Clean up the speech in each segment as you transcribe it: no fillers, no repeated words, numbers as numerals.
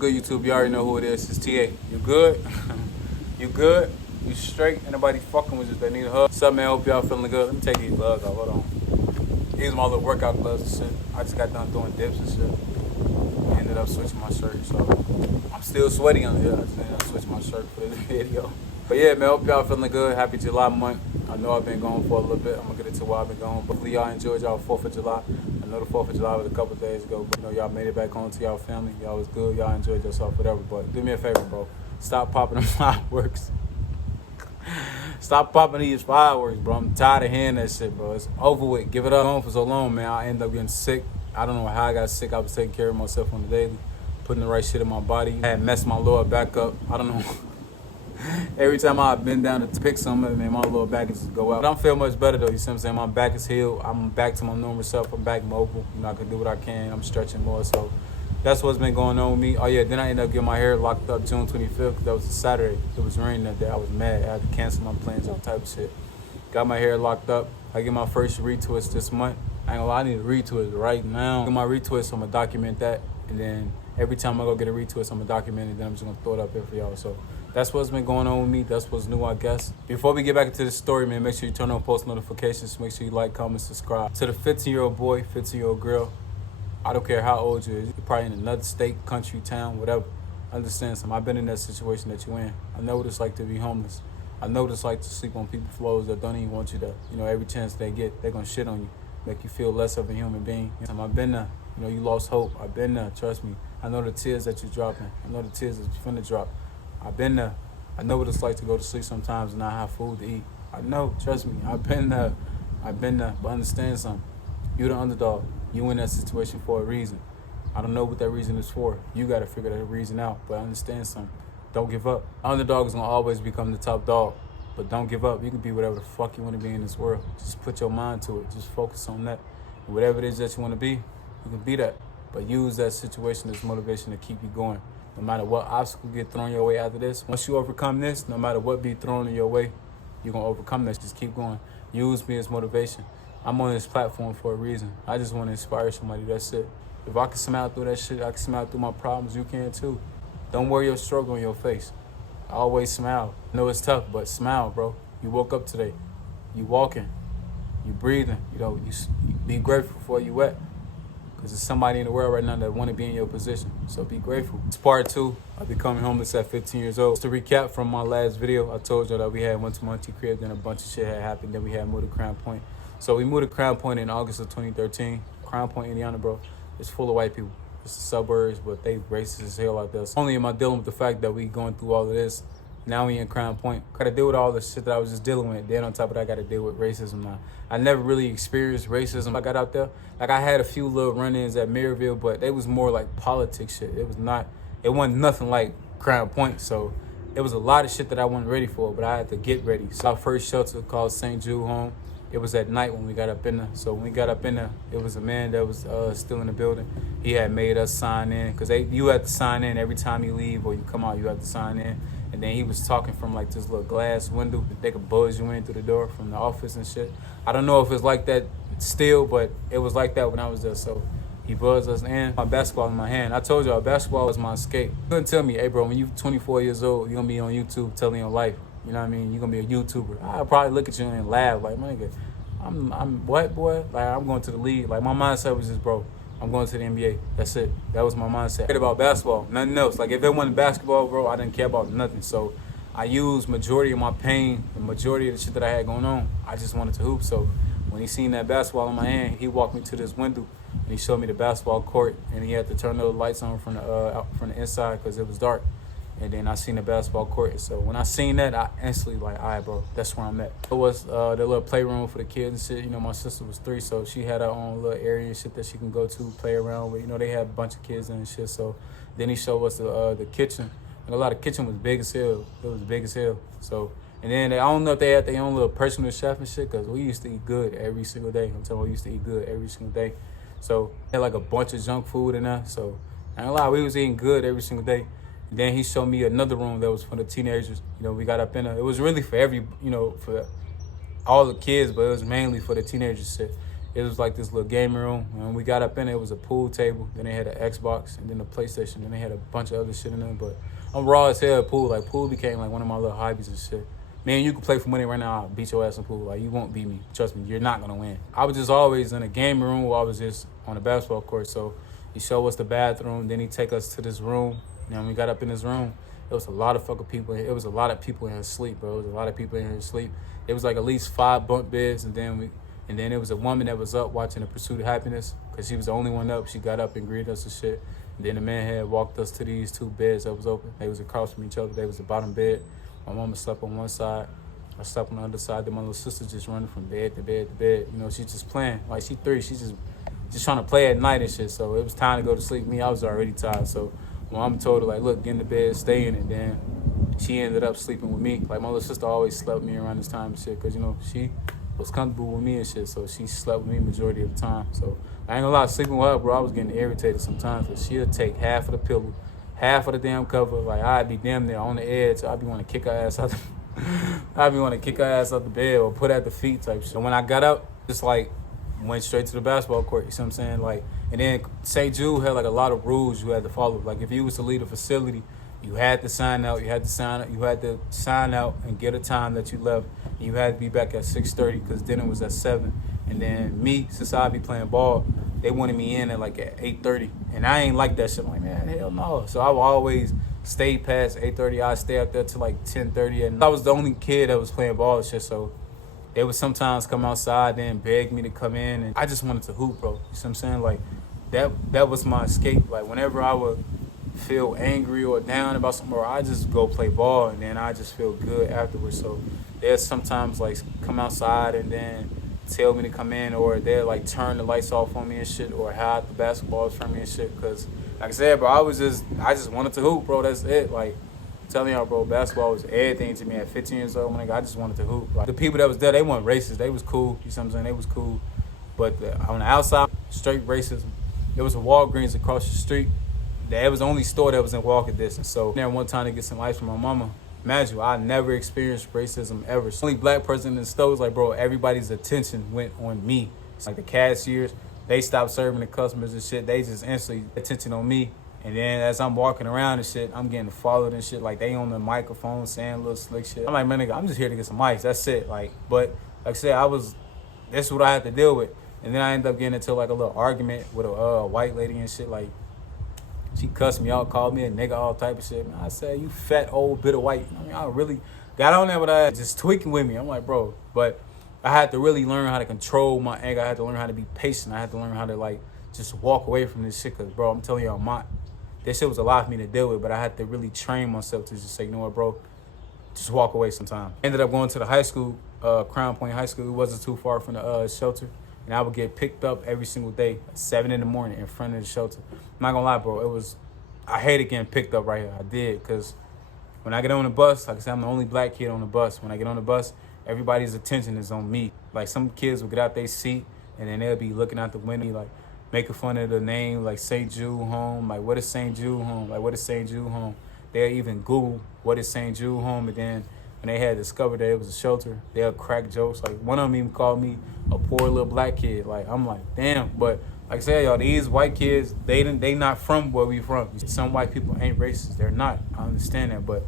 Good YouTube, you already know who it is. It's TA. You good? You good? You straight? Anybody fucking with you that need a hug? What's up, man? Hope y'all feeling good. Let me take these gloves off. Hold on. These are my little workout gloves and shit. I just got done doing dips and shit. Ended up switching my shirt, so I'm still sweaty under here. I just ended up switching my shirt for this video. But yeah, man, hope y'all feeling good. Happy July month. I know I've been gone for a little bit. I'm gonna get into why I've been gone. Hopefully y'all enjoyed y'all 4th of July. I know the 4th of July was a couple days ago, but you know, y'all made it back home to y'all family. Y'all was good. Y'all enjoyed yourself, whatever. But do me a favor, bro. Stop popping them fireworks. Stop popping these fireworks, bro. I'm tired of hearing that shit, bro. It's over with. Give it up. Gone for so long, man. I ended up getting sick. I don't know how I got sick. I was taking care of myself on the daily, putting the right shit in my body. I had messed my lower back up. I don't know. Every time I bend down to pick something, man, my lower back just go out. But I'm feeling much better though, you see what I'm saying? My back is healed. I'm back to my normal self. I'm back mobile. You know, I can do what I can. I'm stretching more, so that's what's been going on with me. Oh yeah, then I ended up getting my hair locked up June 25th. That was a Saturday. It was raining that day. I was mad. I had to cancel my plans, all type of shit. Got my hair locked up. I get my first retwist this month. I ain't gonna lie, I need a retwist right now. Get my retwist, I'm gonna document that. And then every time I go get a retwist, I'm gonna document it. Then I'm just gonna throw it up here for y'all. So that's what's been going on with me. That's what's new, I guess. Before we get back into the story, man, make sure you turn on post notifications. Make sure you like, comment, subscribe. To the 15-year-old boy, 15-year-old girl, I don't care how old you is. You're probably in another state, country, town, whatever. Understand something. I've been in that situation that you're in. I know what it's like to be homeless. I know what it's like to sleep on people's floors that don't even want you to. You know, every chance they get, they're going to shit on you, make you feel less of a human being. I've been there. You know, you lost hope. I've been there. Trust me. I know the tears that you're dropping. I know the tears that you're finna drop. I've been there. I know what it's like to go to sleep sometimes and not have food to eat. I know. Trust me. I've been there. I've been there. But understand something. You're the underdog. You in that situation for a reason. I don't know what that reason is for. You got to figure that reason out. But understand something. Don't give up. Underdog is going to always become the top dog. But don't give up. You can be whatever the fuck you want to be in this world. Just put your mind to it. Just focus on that. And whatever it is that you want to be, you can be that. But use that situation as motivation to keep you going. No matter what obstacle get thrown your way after this, once you overcome this, no matter what be thrown in your way, you're going to overcome this. Just keep going. Use me as motivation. I'm on this platform for a reason. I just want to inspire somebody. That's it. If I can smile through that shit, I can smile through my problems. You can too. Don't wear your struggle on your face. Always smile. I know it's tough, but smile, bro. You woke up today. You walking. You breathing. You know, you be grateful for where you at. Because there's somebody in the world right now that want to be in your position. So be grateful. It's part 2 of becoming homeless at 15 years old. Just to recap from my last video, I told you that we had went to Monty Crib, then a bunch of shit had happened. Then we had moved to Crown Point. So we moved to Crown Point in August of 2013. Crown Point, Indiana, bro, it's full of white people. It's the suburbs, but they racist as hell out there. So only am I dealing with the fact that we going through all of this. Now we in Crown Point. Got to deal with all the shit that I was just dealing with. Then on top of that, I got to deal with racism now. I never really experienced racism. I got out there. Like, I had a few little run-ins at Maryville, but they was more like politics shit. It wasn't nothing like Crown Point. So it was a lot of shit that I wasn't ready for, but I had to get ready. So our first shelter called St. Jude Home. It was at night when we got up in there. So when we got up in there, it was a man that was still in the building. He had made us sign in, because you had to sign in every time you leave or you come out, you have to sign in. And then he was talking from like this little glass window. They could buzz you in through the door from the office and shit. I don't know if it's like that still, but it was like that when I was there. So he buzzed us in. My basketball in my hand. I told y'all, basketball was my escape. You couldn't tell me, hey bro, when you're 24 years old, you're gonna be on YouTube telling your life. You know what I mean? You're gonna be a YouTuber. I'll probably look at you and laugh like, my nigga, I'm what, boy? Like, I'm going to the league. Like, my mindset was just, bro, I'm going to the NBA. That's it. That was my mindset. I cared about basketball, nothing else. Like, if it wasn't basketball, bro, I didn't care about nothing. So I used majority of my pain, the majority of the shit that I had going on. I just wanted to hoop. So when he seen that basketball in my hand, he walked me to this window and he showed me the basketball court, and he had to turn those lights on from the inside because it was dark. And then I seen the basketball court. So when I seen that, I instantly like, all right, bro, that's where I'm at. It was the little playroom for the kids and shit. You know, my sister was 3, so she had her own little area and shit that she can go to, play around with. You know, they had a bunch of kids and shit. So then he showed us the kitchen. And a lot of kitchen was big as hell. It was big as hell. So, and then I don't know if they had their own little personal chef and shit, because we used to eat good every single day. I'm telling you, we used to eat good every single day. So they had like a bunch of junk food in there. So I ain't gonna lie, we was eating good every single day. Then he showed me another room that was for the teenagers. You know, we got up in there. It was really for for all the kids, but it was mainly for the teenagers shit. It was like this little gaming room. And when we got up in it was a pool table. Then they had an Xbox and then a PlayStation. Then they had a bunch of other shit in there. But I'm raw as hell at pool. Like, pool became like one of my little hobbies and shit. Man, you can play for money right now. I'll beat your ass in pool. Like, you won't beat me. Trust me, you're not gonna win. I was just always in a gaming room where I was just on a basketball court. So he showed us the bathroom. Then he take us to this room. And when we got up in this room, it was a lot of fucking people. It was a lot of people in here asleep, bro. It was a lot of people in here asleep. It was like at least 5 bunk beds, and then it was a woman that was up watching The Pursuit of Happiness, because she was the only one up. She got up and greeted us and shit. And then the man had walked us to these 2 beds that was open. They was across from each other. They was the bottom bed. My mama slept on one side. I slept on the other side. Then my little sister just running from bed to bed to bed. You know, she just playing. Like, she 3. She just trying to play at night and shit. So it was time to go to sleep. Me, I was already tired. So my mom told her, like, look, get in the bed, stay in it. Then she ended up sleeping with me. Like, my little sister always slept with me around this time and shit, because, you know, she was comfortable with me and shit. So she slept with me majority of the time. So I ain't gonna lie, sleeping with her, bro, I was getting irritated sometimes, because she'll take half of the pillow, half of the damn cover. Like, I'd be damn near on the edge. I'd be wanting to kick her ass out. I'd be wanting to kick her ass out the bed or put her at the feet type shit. So when I got up, just like went straight to the basketball court. You see what I'm saying? Like, and then St. Jude had like a lot of rules you had to follow. Like, if you was to leave the facility, you had to sign out. You had to sign out and get a time that you left. And you had to be back at 6:30 because dinner was at 7. And then me, since I be playing ball, they wanted me in at like at 8:30, and I ain't like that shit. I'm like, man, hell no. So I would always stay past 8:30. I'd stay up there till like 10:30, and I was the only kid that was playing ball and shit. So they would sometimes come outside and beg me to come in, and I just wanted to hoop, bro. You see what I'm saying? Like, that was my escape. Like, whenever I would feel angry or down about something, or I just go play ball, and then I just feel good afterwards. So they'll sometimes like come outside and then tell me to come in, or they'll like turn the lights off on me and shit, or hide the basketballs from me and shit. Cause like I said, bro, I just wanted to hoop, bro. That's it. Like, I'm telling y'all, bro, basketball was everything to me at 15 years old. When I just wanted to hoop. Like, the people that was there, they weren't racist. They was cool. You see what I'm saying? They was cool. But on the outside, straight racism. There was a Walgreens across the street. That was the only store that was in walking distance. So there one time to get some ice from my mama. Imagine you, I never experienced racism ever. The only black person in the store was like, bro, everybody's attention went on me. It's like the cashiers, they stopped serving the customers and shit. They just instantly attention on me. And then as I'm walking around and shit, I'm getting followed and shit. Like, they on the microphone saying little slick shit. I'm like, man, nigga, I'm just here to get some ice. That's it. Like, but like I said, that's what I had to deal with. And then I ended up getting into like a little argument with a white lady and shit. Like, she cussed me out, called me a nigga, all type of shit. And I said, you fat old bit of white. I mean, I really got on there with her just tweaking with me. I'm like, bro. But I had to really learn how to control my anger. I had to learn how to be patient. I had to learn how to like just walk away from this shit. Cause bro, I'm telling y'all, this shit was a lot for me to deal with. But I had to really train myself to just say, you know what, bro, just walk away sometime. Ended up going to the high school, Crown Point High School. It wasn't too far from the shelter. And I would get picked up every single day at 7 in the morning in front of the shelter. I'm not gonna lie, bro. I hated getting picked up right here. I did, because when I get on the bus, like I said, I'm the only black kid on the bus. When I get on the bus, everybody's attention is on me. Like, some kids will get out their seat, and then they'll be looking out the window, like, making fun of the name, like St. Jude home. Like, what is St. Jude home? Like, what is St. Jude home? They'll even Google, what is St. Jude home? And then when they had discovered that it was a shelter, they'll crack jokes. Like, one of them even called me a poor little black kid. Like, I'm like, damn. But like I said, y'all, these white kids, they not from where we from. Some white people ain't racist. They're not. I understand that. But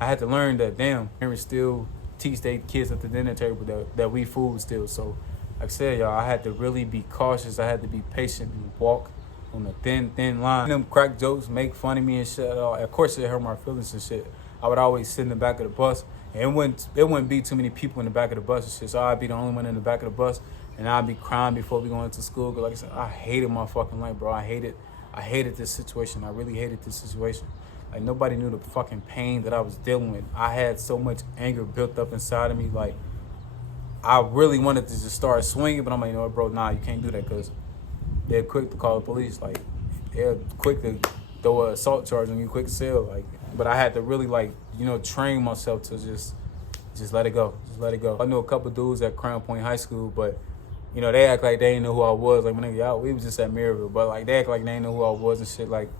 I had to learn that, damn, parents still teach their kids at the dinner table that we food still. So like I said, y'all, I had to really be cautious. I had to be patient and walk on a thin line. Them crack jokes, make fun of me and shit. Of course, it hurt my feelings and shit. I would always sit in the back of the bus. And it wouldn't be too many people in the back of the bus and shit. So I'd be the only one in the back of the bus. And I'd be crying before we go into school. Cause like I said, I hated my fucking life, bro. I hated this situation. I really hated this situation. Like, nobody knew the fucking pain that I was dealing with. I had so much anger built up inside of me. Like, I really wanted to just start swinging, but I'm like, you know what, bro, nah, you can't do that, because they're quick to call the police. Like, they're quick to throw an assault charge on you, quick to sell. Like, but I had to really, like, you know, train myself to just let it go. Just let it go. I knew a couple dudes at Crown Point High School, but, you know, they act like they didn't know who I was. Like, my nigga, y'all, we was just at Maryville, but, like, they act like they didn't know who I was and shit. Like,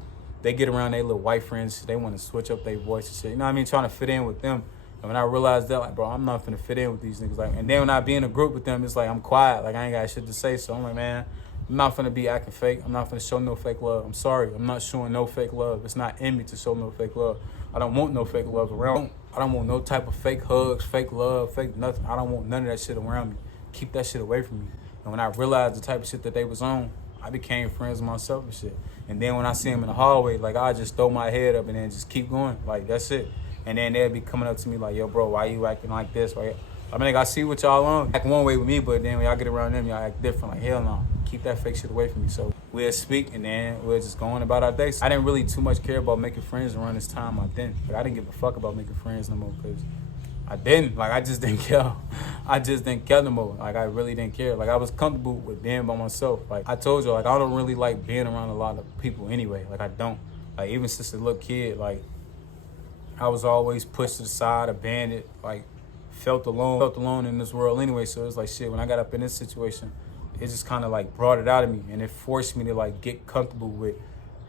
they get around their little white friends. They want to switch up their voice and shit. You know what I mean? Trying to fit in with them. And when I realized that, like, bro, I'm not finna fit in with these niggas. Like, and then when I be in a group with them, it's like I'm quiet. Like, I ain't got shit to say. So I'm like, man, I'm not finna be acting fake. I'm not finna show no fake love. I'm sorry. I'm not showing no fake love. It's not in me to show no fake love. I don't want no fake love around. I don't want no type of fake hugs, fake love, fake nothing. I don't want none of that shit around me. Keep that shit away from me. And when I realized the type of shit that they was on, I became friends with myself and shit. And then when I see them in the hallway, like, I just throw my head up and then just keep going. Like, that's it. And then they'll be coming up to me like, yo, bro, why you acting like this? Right? I mean, I see what y'all on. Act one way with me, but then when y'all get around them, y'all act different. Like, hell no. Keep that fake shit away from me. So we'll speak, and then we'll just go on about our days. I didn't really too much care about making friends around this time. I didn't give a fuck about making friends no more, because I didn't. Like, I just didn't care. I just didn't care no more. Like, I really didn't care. Like, I was comfortable with being by myself. Like, I told you, like, I don't really like being around a lot of people anyway. Like, I don't. Like, even since a little kid, like, I was always pushed to the side, abandoned, like, felt alone in this world anyway. So it's like, shit, when I got up in this situation, it just kind of like brought it out of me, and it forced me to like get comfortable with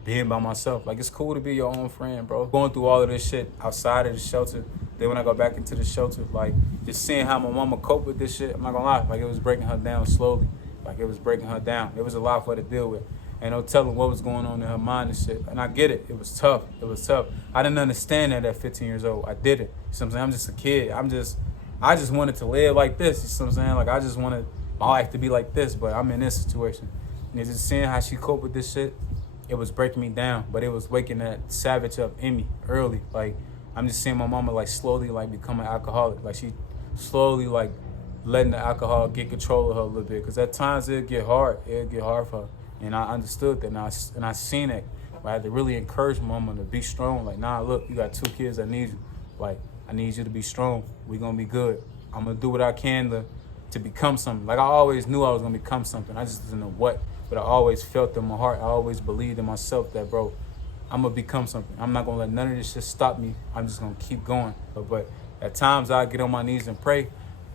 being by myself. Like, it's cool to be your own friend, bro. Going through all of this shit outside of the shelter, then when I go back into the shelter, like, just seeing how my mama cope with this shit, I'm not gonna lie, like, it was breaking her down slowly. Like, it was breaking her down. It was a lot for her to deal with. And no telling what was going on in her mind and shit. And I get it. It was tough. It was tough. I didn't understand that at 15 years old. I didn't. You know what I'm saying? I'm just a kid. I just wanted to live like this. You know what I'm saying? Like, I just wanted my life to be like this, but I'm in this situation. And just seeing how she coped with this shit, it was breaking me down. But it was waking that savage up in me early. Like, I'm just seeing my mama, like, slowly, like, become an alcoholic. Like, she slowly, like, letting the alcohol get control of her a little bit. Because at times it'd get hard. It'd get hard for her. And I understood that, and I seen it. But I had to really encourage my mama to be strong. Like, nah, look, you got 2 kids that need you. Like, I need you to be strong. We gonna be good. I'm gonna do what I can to become something. Like, I always knew I was gonna become something. I just didn't know what. But I always felt in my heart, I always believed in myself that, bro, I'm gonna become something. I'm not gonna let none of this shit stop me. I'm just gonna keep going. But at times I get on my knees and pray.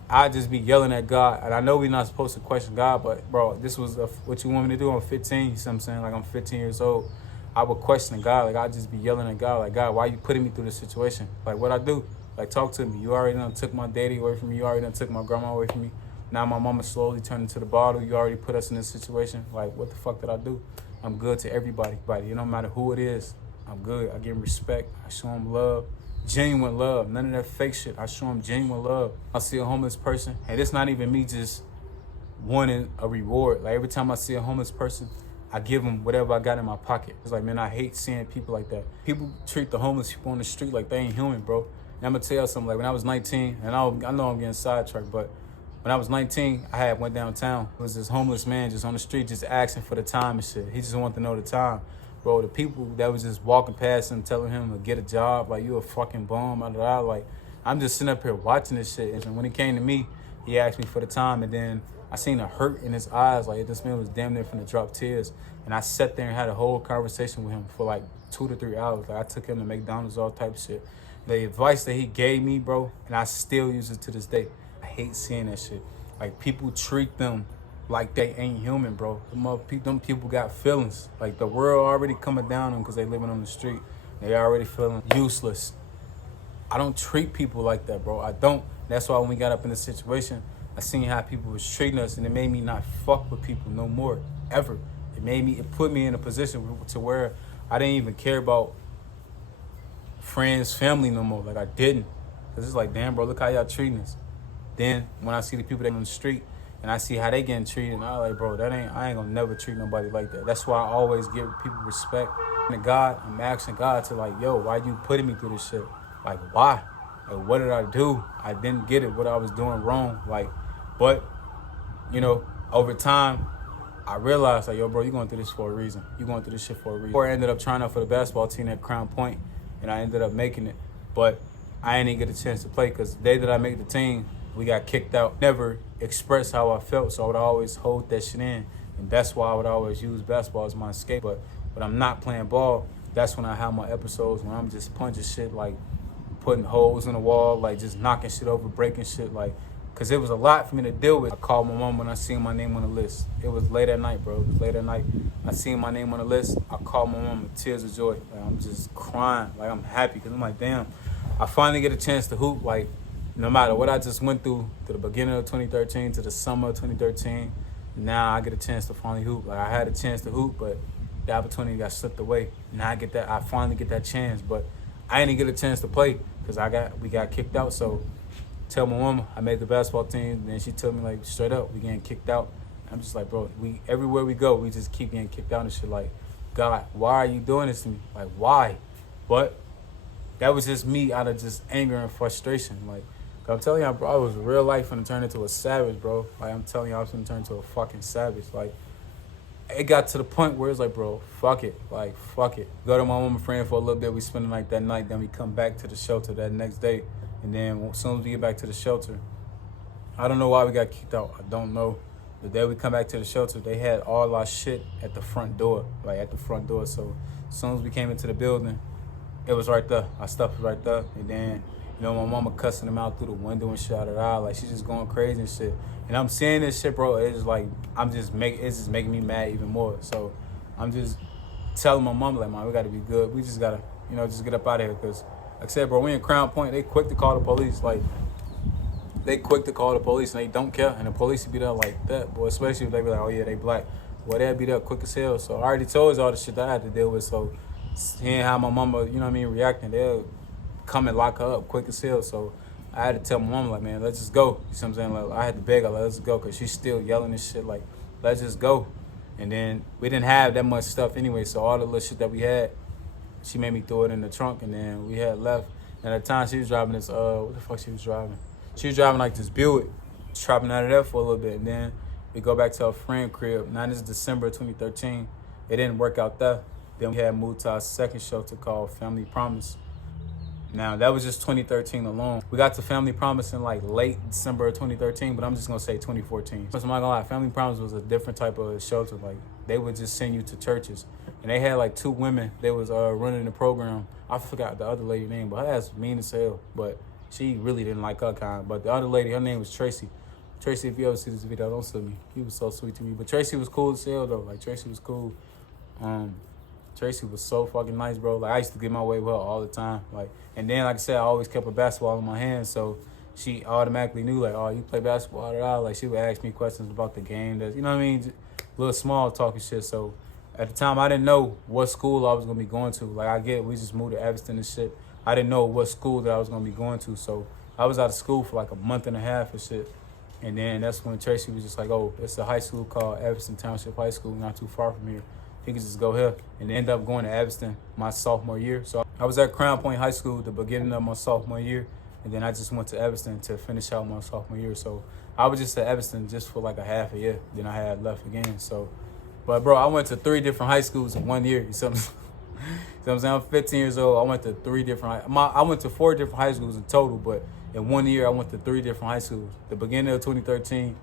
I just be yelling at God. And I know we're not supposed to question God, but, bro, this was what you want me to do. I'm 15, you see what I'm saying? Like, I'm 15 years old. I would question God. Like, I just be yelling at God. Like, God, why you putting me through this situation? Like, what I do? Like, talk to me. You already done took my daddy away from me. You already done took my grandma away from me. Now my mama slowly turned into the bottle. You already put us in this situation. Like, what the fuck did I do? I'm good to everybody. It don't matter who it is. I'm good. I give them respect. I show them love. Genuine love. None of that fake shit. I show them genuine love. I see a homeless person, and it's not even me just wanting a reward. Like, every time I see a homeless person, I give them whatever I got in my pocket. It's like, man, I hate seeing people like that. People treat the homeless people on the street like they ain't human, bro. And I'm gonna tell you something. Like, when I was 19, and I know I'm getting sidetracked, but when I was 19, I went downtown. It was this homeless man just on the street, just asking for the time and shit. He just wanted to know the time. Bro, the people that was just walking past him, telling him to get a job, like, you a fucking bum, like, I'm just sitting up here watching this shit. And when he came to me, he asked me for the time, and then I seen the hurt in his eyes. Like, this man was damn near finna drop tears. And I sat there and had a whole conversation with him for like 2 to 3 hours. Like, I took him to McDonald's, all type of shit. The advice that he gave me, bro, and I still use it to this day. I hate seeing that shit. Like, people treat them like they ain't human, bro. Them people got feelings. Like, the world already coming down on them because they living on the street. They already feeling useless. I don't treat people like that, bro. I don't. That's why when we got up in this situation, I seen how people was treating us, and it made me not fuck with people no more, ever. It put me in a position to where I didn't even care about friends, family no more. Like, I didn't. Because it's like, damn, bro, look how y'all treating us. Then when I see the people that on the street, and I see how they getting treated, and I'm like, bro, I ain't gonna never treat nobody like that. That's why I always give people respect. And God, I'm asking God to, like, yo, why you putting me through this shit? Like, why? Like, what did I do? I didn't get it, what I was doing wrong. Like, but, you know, over time, I realized, like, yo, bro, you going through this for a reason. You going through this shit for a reason. Before I ended up trying out for the basketball team at Crown Point, and I ended up making it. But I didn't even get a chance to play because the day that I made the team, we got kicked out. Never expressed how I felt, so I would always hold that shit in. And that's why I would always use basketball as my escape. But when I'm not playing ball, that's when I have my episodes when I'm just punching shit, like putting holes in the wall, like just knocking shit over, breaking shit, like, because it was a lot for me to deal with. I called my mom when I seen my name on the list. It was late at night, bro. It was late at night. I seen my name on the list. I called my mom with tears of joy. Like, I'm just crying. Like, I'm happy because I'm like, damn, I finally get a chance to hoop. Like, no matter what I just went through to the beginning of 2013 to the summer of 2013, now I get a chance to finally hoop. Like, I had a chance to hoop, but the opportunity got slipped away. Now I finally get that chance, but I didn't get a chance to play because we got kicked out. So tell my mama I made the basketball team, and then she told me like straight up, we getting kicked out. I'm just like, bro, everywhere we go, we just keep getting kicked out and shit. Like, God, why are you doing this to me? Like, why? But that was just me out of just anger and frustration. Like, I'm telling y'all, bro, I was real life finna turn into a savage, bro. Like, I'm telling y'all, I was finna turn into a fucking savage. Like, it got to the point where it's like, bro, fuck it. Like, fuck it. Go to my mama friend for a little bit. We spend the night that night. Then we come back to the shelter that next day. And then as soon as we get back to the shelter, I don't know why we got kicked out. I don't know. The day we come back to the shelter, they had all our shit at the front door. Like, at the front door. So as soon as we came into the building, it was right there. Our stuff was right there. And then, you know, my mama cussing them out through the window and shit out of the eye. Like, she's just going crazy and shit. And I'm seeing this shit, bro. It's just like, it's just making me mad even more. So I'm just telling my mom, like, man, we got to be good. We just got to, you know, just get up out of here. Because, like I said, bro, we in Crown Point. They quick to call the police. Like, they quick to call the police and they don't care. And the police be there like that, boy. Especially if they be like, oh, yeah, they black. Well, they'll be there quick as hell. So I already told you all the shit that I had to deal with. So seeing how my mama, you know what I mean, reacting, they'll come and lock her up quick as hell. So I had to tell my mama, like, man, let's just go. You know what I'm saying? Like, I had to beg her, like, let's go, because she's still yelling and shit, like, let's just go. And then we didn't have that much stuff anyway, so all the little shit that we had, she made me throw it in the trunk, and then we had left. And at the time, she was driving this, what the fuck she was driving? She was driving, like, this Buick, trapping out of there for a little bit. And then we go back to her friend crib. Now, this is December 2013. It didn't work out there. Then we had moved to our second shelter called Family Promise. Now, that was just 2013 alone. We got to Family Promise in like late December of 2013, but I'm just gonna say 2014. So I'm not gonna lie, Family Promise was a different type of shelter. Like, they would just send you to churches. And they had like 2 women that was running the program. I forgot the other lady's name, but her ass was mean as hell. But she really didn't like her kind. But the other lady, her name was Tracy. Tracy, if you ever see this video, don't sue me. He was so sweet to me. But Tracy was cool as hell though. Like, Tracy was cool. Tracy was so fucking nice, bro. Like, I used to get my way with her all the time. Like, and then, like I said, I always kept a basketball in my hand, so she automatically knew, like, oh, you play basketball? Like, she would ask me questions about the game. You know what I mean? Just little small talking shit. So at the time, I didn't know what school I was gonna be going to. Like, we just moved to Evanston and shit. I didn't know what school that I was gonna be going to. So I was out of school for like a month and a half and shit. And then that's when Tracy was just like, oh, it's a high school called Evanston Township High School, not too far from here. He could just go here, and end up going to Evanston my sophomore year. So I was at Crown Point High School at the beginning of my sophomore year, and then I just went to Evanston to finish out my sophomore year. So I was just at Evanston just for like a half a year. Then I had left again. So, but bro, I went to 3 different high schools in 1 year. You see what I'm saying? I'm 15 years old. I went to 3 different. I went to 4 different high schools in total, but in 1 year I went to 3 different high schools. The beginning of 2013,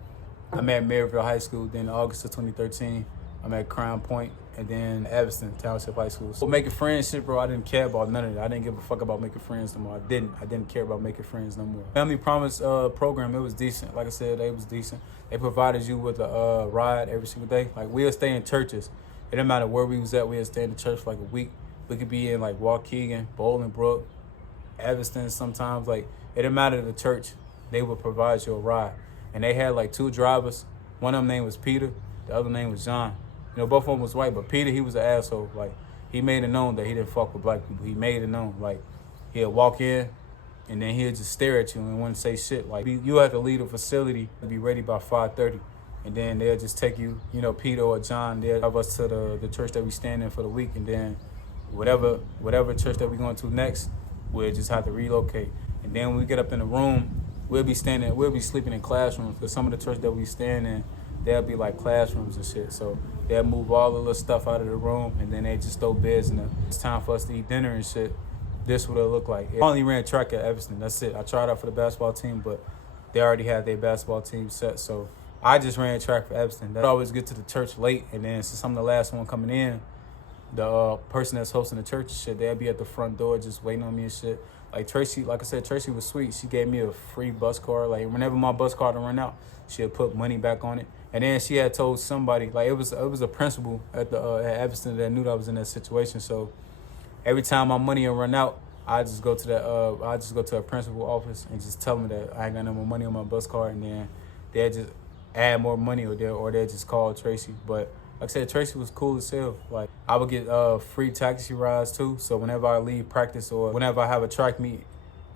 I'm at Maryville High School. Then August of 2013, I'm at Crown Point. And then Evanston Township High School. So making friends shit, bro, I didn't care about none of that. I didn't give a fuck about making friends no more. I didn't care about making friends no more. Family Promise program, it was decent. Like I said, it was decent. They provided you with a ride every single day. Like, we'll stay in churches. It didn't matter where we was at. We'll stay in the church for like a week. We could be in like Waukegan, Bolingbrook, Evanston sometimes. Like, it didn't matter the church. They would provide you a ride. And they had like 2 drivers. One of them name was Peter. The other name was John. You know, both of them was white, but Peter, he was an asshole. Like, he made it known that he didn't fuck with black people. He made it known. Like, he'll walk in, and then he'll just stare at you and wouldn't say shit. Like, you have to leave the facility to be ready by 5:30. And then they'll just take you, you know, Peter or John, they'll have us to the church that we stand in for the week. And then whatever church that we're going to next, we'll just have to relocate. And then when we get up in the room, we'll be sleeping in classrooms. Because some of the church that we stand in, they'll be like classrooms and shit. So they'll move all the little stuff out of the room, and then they just throw beds in there. It's time for us to eat dinner and shit. This what it'll look like. I only ran track at Evanston. That's it. I tried out for the basketball team, but they already had their basketball team set. So I just ran track for Evanston. I'd always get to the church late, and then since I'm the last one coming in, the person that's hosting the church and shit, they'll be at the front door just waiting on me and shit. Like, Tracy, like I said, Tracy was sweet. She gave me a free bus card. Like, whenever my bus card would run out, she'll put money back on it. And then she had told somebody, like, it was a principal at Evanston that knew that I was in that situation. So every time my money would run out, I just go to a principal office and just tell them that I ain't got no more money on my bus card, and then they'll just add more money, or they'll just call Tracy. But like I said, Tracy was cool as hell. Like, I would get free taxi rides too. So whenever I leave practice or whenever I have a track meet,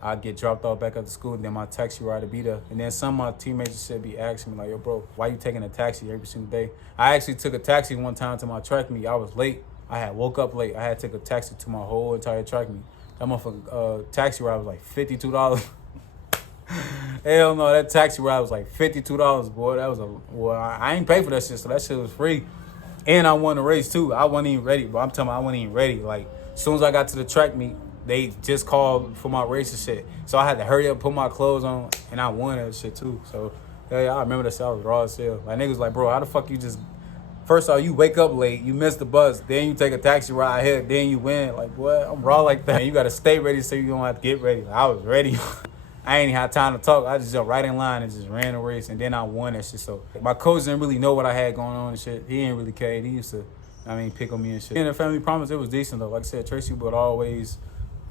I get dropped off back at the school, and then my taxi ride will be there. And then some of my teammates should be asking me like, yo, bro, why you taking a taxi every single day? I actually took a taxi one time to my track meet. I was late. I had woke up late. I had to take a taxi to my whole entire track meet. That motherfucker taxi ride was like $52. Hell no, that taxi ride was like $52, boy. That was I ain't pay for that shit, so that shit was free. And I won the race too. I wasn't even ready, but I'm telling you, I wasn't even ready. Like, as soon as I got to the track meet, they just called for my race and shit. So I had to hurry up, put my clothes on, and I won that shit too. So yeah, I remember that shit. I was raw as hell. Like, niggas like, bro, how the fuck you just, first off, you wake up late, you miss the bus, then you take a taxi ride here, then you win. Like, what? I'm raw like that. And you gotta stay ready so you don't have to get ready. Like, I was ready. I ain't even had time to talk. I just jumped right in line and just ran the race, and then I won that shit. So my coach didn't really know what I had going on and shit. He didn't really care. He used to, pick on me and shit. And the Family Promise, it was decent though. Like I said, Tracy would always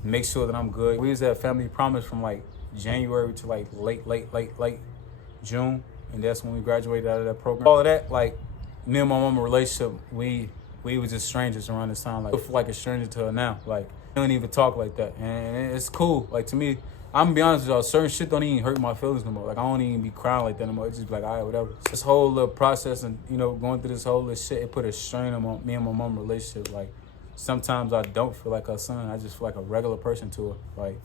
make sure that I'm good. We was at Family Promise from like January to like late June, and that's when we graduated out of that program. All of that, like, me and my mama relationship, we was just strangers around this time. Like, I feel like a stranger to her now. Like, we don't even talk like that, and it's cool. Like, to me, I'm gonna be honest with y'all, certain shit don't even hurt my feelings no more. Like, I don't even be crying like that no more. It's just like, all right, whatever. This whole little process and, going through this whole little shit, it put a strain on me and my mom relationship. Like, sometimes I don't feel like her son. I just feel like a regular person to her. Like,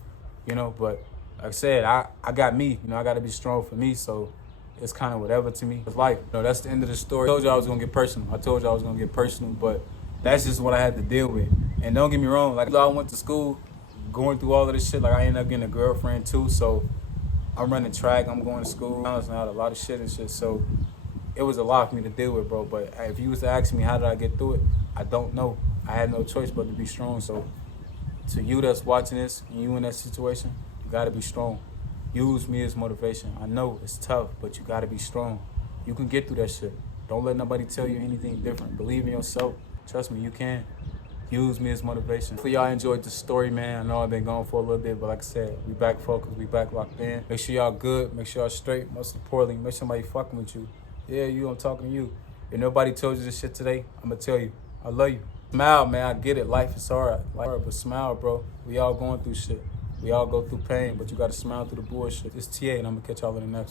but like I said, I got me. I got to be strong for me. So it's kind of whatever to me. It's life. That's the end of the story. I told you I was going to get personal. But that's just what I had to deal with. And don't get me wrong. Like, I went to school going through all of this shit. Like, I ended up getting a girlfriend too. So I'm running track. I'm going to school. I was out a lot of shit and shit. So it was a lot for me to deal with, bro. But if you was to ask me how did I get through it, I don't know. I had no choice but to be strong. So to you that's watching this and you in that situation, you gotta be strong. Use me as motivation. I know it's tough, but you gotta be strong. You can get through that shit. Don't let nobody tell you anything different. Believe in yourself. Trust me, you can. Use me as motivation. Hopefully y'all enjoyed the story, man. I know I've been gone for a little bit, but like I said, we back focused, we back locked in. Make sure y'all good, make sure y'all straight. Most importantly, make somebody fucking with you. Yeah, I'm talking to you. If nobody told you this shit today, I'm gonna tell you, I love you. Smile, man, I get it. Life is hard, but smile, bro. We all going through shit. We all go through pain, but you gotta smile through the bullshit. It's TA, and I'm gonna catch y'all in the next one.